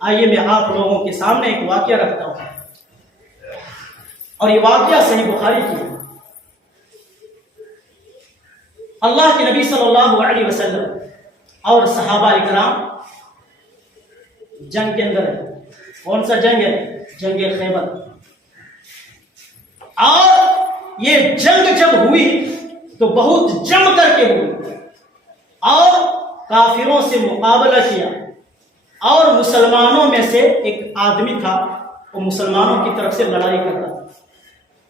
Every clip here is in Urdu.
آئیے میں آپ لوگوں کے سامنے ایک واقعہ رکھتا ہوں، اور یہ واقعہ صحیح بخاری کی ہے۔ اللہ کے نبی صلی اللہ علیہ وسلم اور صحابہ اکرام جنگ کے اندر ہے۔ کون سا جنگ ہے؟ جنگ خیبر۔ اور یہ جنگ جب ہوئی تو بہت جم کر کے ہوئی، اور کافروں سے مقابلہ کیا، اور مسلمانوں میں سے ایک آدمی تھا، وہ مسلمانوں کی طرف سے لڑائی کرتا تھا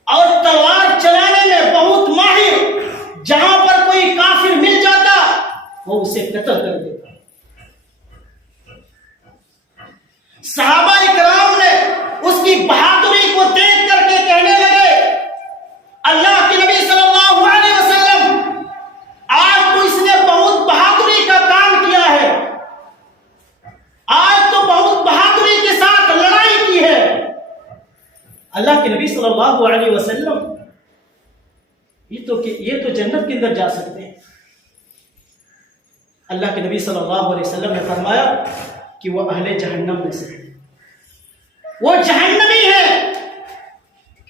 اور تلوار چلانے میں بہت ماہر، جہاں پر کوئی کافر مل جاتا وہ اسے قتل کر دیتا۔ صحابہ اکرام نے اس کی بہادری کو دیکھ کر کے کہنے لگے، اللہ کے نبی صلی اللہ علیہ وسلم آج تو اس نے بہت بہادری کا کام کیا ہے، آج تو بہت بہادری کے ساتھ لڑائی کی ہے۔ اللہ کے نبی صلی اللہ علیہ وسلم یہ تو جنت کے اندر جا سکتے ہیں۔ اللہ کے نبی صلی اللہ علیہ وسلم نے فرمایا کہ وہ اہل جہنم میں سے ہے، وہ جہنمی ہے۔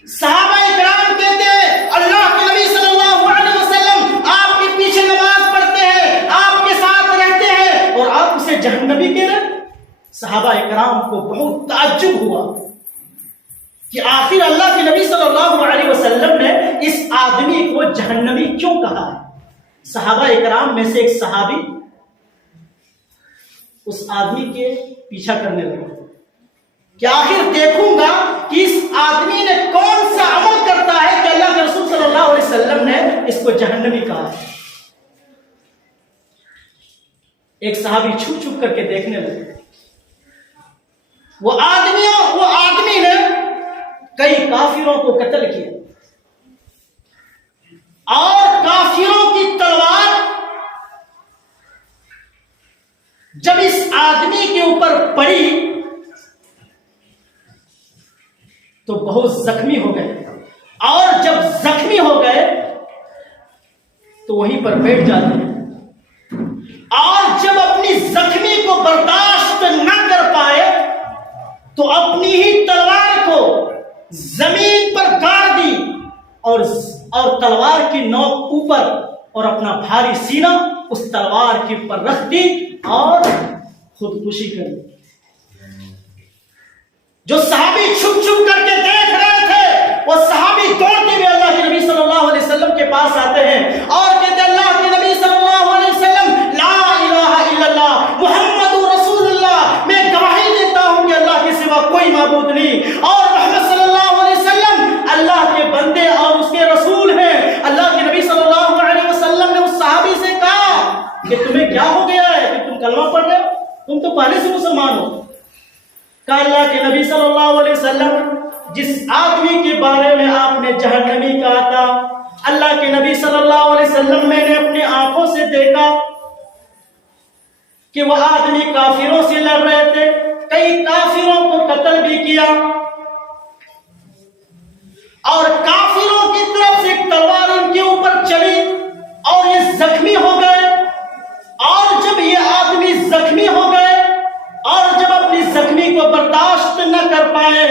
صحابہ اکرام کہتے ہیں اللہ کے نبی صلی اللہ علیہ وسلم آپ کے پیچھے نماز پڑھتے ہیں، آپ کے ساتھ رہتے ہیں، اور آپ اسے جہنمی کہہ رہے ہیں۔ صحابہ اکرام کو بہت تعجب ہوا کہ آخر اللہ کے نبی صلی اللہ علیہ وسلم نے اس آدمی کو جہنمی کیوں کہا ہے۔ صحابہ اکرام میں سے ایک صحابی اس آدمی کے پیچھا کرنے لگا کہ آخر دیکھوں گا کہ اس آدمی نے کون سا عمل کرتا ہے کہ اللہ کے رسول صلی اللہ علیہ وسلم نے اس کو جہنمی کہا۔ ایک صحابی چھپ چھپ کر کے دیکھنے لگے۔ وہ آدمی نے کئی کافروں کو قتل کیا، اور کافروں کی تلوار جب اس آدمی کے اوپر پڑی تو بہت زخمی ہو گئے، اور جب زخمی ہو گئے تو وہیں پر بیٹھ جاتے ہیں، اور جب اپنی زخمی کو برداشت نہ کر پائے تو اپنی ہی تلوار کو زمین پر گاڑ دی، اور تلوار کی نوک اوپر، اور اپنا بھاری سینہ اس تلوار کے اوپر رکھ دی اور خودکشی کر دی۔ جو صحابی چھپ چھپ کر کے دیکھ رہے تھے، وہ صحابی دوڑتے ہوئے اللہ کے نبی صلی اللہ علیہ وسلم کے پاس آتے ہیں اور کہتے ہیں اللہ کے نبی صلی اللہ علیہ وسلم، لا الہ الا اللہ محمد رسول اللہ، میں گواہی دیتا ہوں کہ اللہ کے سوا کوئی معبود نہیں، اور محمد صلی اللہ علیہ وسلم اللہ کے بندے اور اس کے رسول ہیں۔ اللہ کے نبی صلی اللہ علیہ وسلم نے اس صحابی سے کہا کہ تمہیں کیا ہو گیا ہے کہ تم کلمہ پڑھ رہے ہو، تم تو پہلے سے مسلمان ہو۔ کہ اللہ کے نبی صلی اللہ علیہ وسلم جس آدمی کے بارے میں آپ نے جہنمی کہا تھا، اللہ کے نبی صلی اللہ علیہ وسلم میں نے اپنی آنکھوں سے دیکھا کہ وہ آدمی کافروں سے لڑ رہے تھے، کئی کافروں کو قتل بھی کیا، اور کافروں کی طرف سے ایک تلوار ان کے اوپر چلی اور یہ زخمی ہو گئے، اور جب یہ آدمی زخمی ہو گئے اور جب اپنی زخمی کو برداشت نہ کر پائے،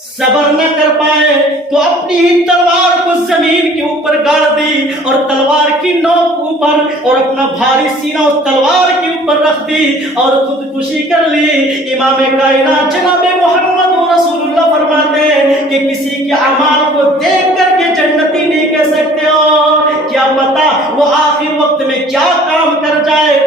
صبر نہ کر پائے، تو اپنی ہی تلوار کو زمین کے اوپر گاڑ دی، اور تلوار کی نوک اوپر، اور اپنا بھاری سینہ اس تلوار کے اوپر رکھ دی اور خودکشی کر لی۔ امام کائنات جناب محمد رسول اللہ فرماتے ہیں کہ کسی کے اعمال کو دیکھ کر کے جنتی نہیں کہہ سکتے ہو، کیا پتا وہ آخر وقت میں کیا کام کر جائے،